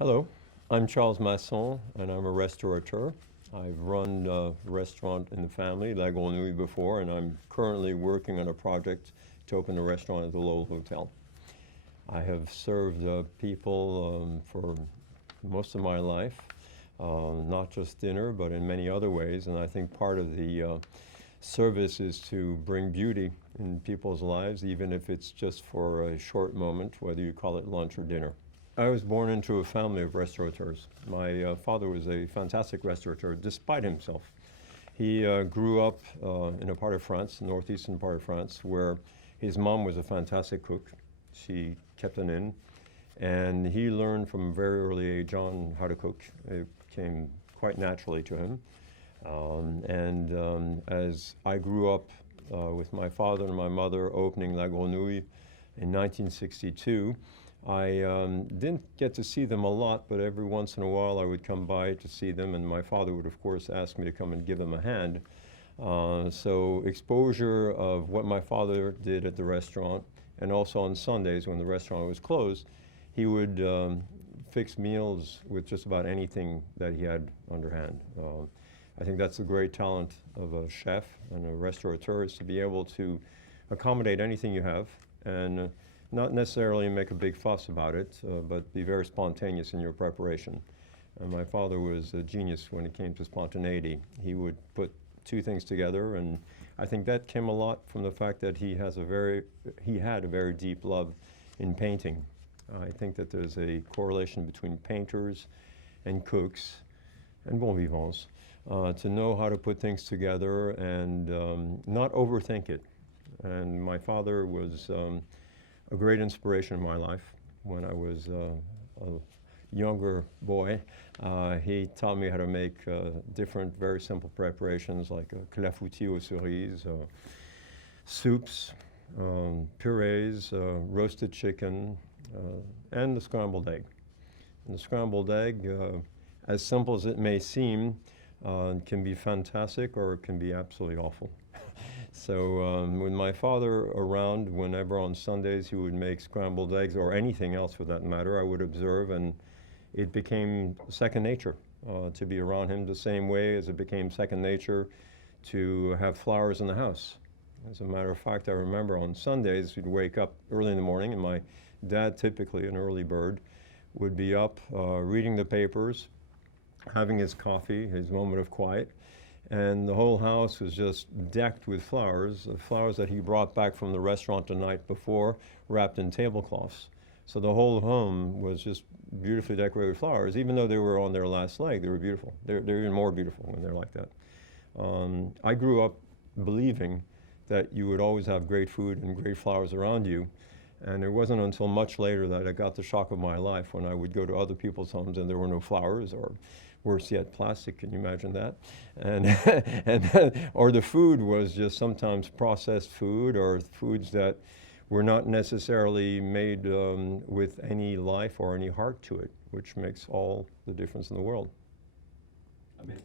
Hello, I'm Charles Masson, and I'm a restaurateur. I've run a restaurant in the family, La Grenouille, before, and I'm currently working on a project to open a restaurant at the Lowell Hotel. I have served people for most of my life, not just dinner, but in many other ways, and I think part of the service is to bring beauty in people's lives, even if it's just for a short moment, whether you call it lunch or dinner. I was born into a family of restaurateurs. My father was a fantastic restaurateur, despite himself. He grew up in a part of France, northeastern part of France, where his mom was a fantastic cook. She kept an inn, and he learned from a very early age on how to cook. It came quite naturally to him. As I grew up with my father and my mother opening La Grenouille in 1962, I didn't get to see them a lot, but every once in a while I would come by to see them, and my father would, of course, ask me to come and give them a hand. So exposure of what my father did at the restaurant, and also on Sundays when the restaurant was closed, he would fix meals with just about anything that he had underhand. I think that's the great talent of a chef and a restaurateur, is to be able to accommodate anything you have and not necessarily make a big fuss about it, but be very spontaneous in your preparation. And my father was a genius when it came to spontaneity. He would put two things together, and I think that came a lot from the fact that he had a very deep love in painting. I think that there's a correlation between painters and cooks and bon vivants, to know how to put things together and not overthink it. And my father was a great inspiration in my life. When I was a younger boy, he taught me how to make different, very simple preparations like clafoutis aux cerises, soups, purees, roasted chicken, and the scrambled egg. And the scrambled egg, as simple as it may seem, can be fantastic or it can be absolutely awful. So with my father around, whenever on Sundays he would make scrambled eggs or anything else for that matter, I would observe, and it became second nature to be around him, the same way as it became second nature to have flowers in the house. As a matter of fact, I remember on Sundays we'd wake up early in the morning, and my dad, typically an early bird, would be up reading the papers, having his coffee, his moment of quiet, and the whole house was just decked with flowers that he brought back from the restaurant the night before, wrapped in tablecloths. So the whole home was just beautifully decorated with flowers. Even though they were on their last leg, they were beautiful. They're even more beautiful when they're like that. I grew up believing that you would always have great food and great flowers around you. And it wasn't until much later that I got the shock of my life when I would go to other people's homes and there were no flowers, or worse yet, plastic. Can you imagine that? Or the food was just sometimes processed food, or foods that were not necessarily made with any life or any heart to it, which makes all the difference in the world. Amazing.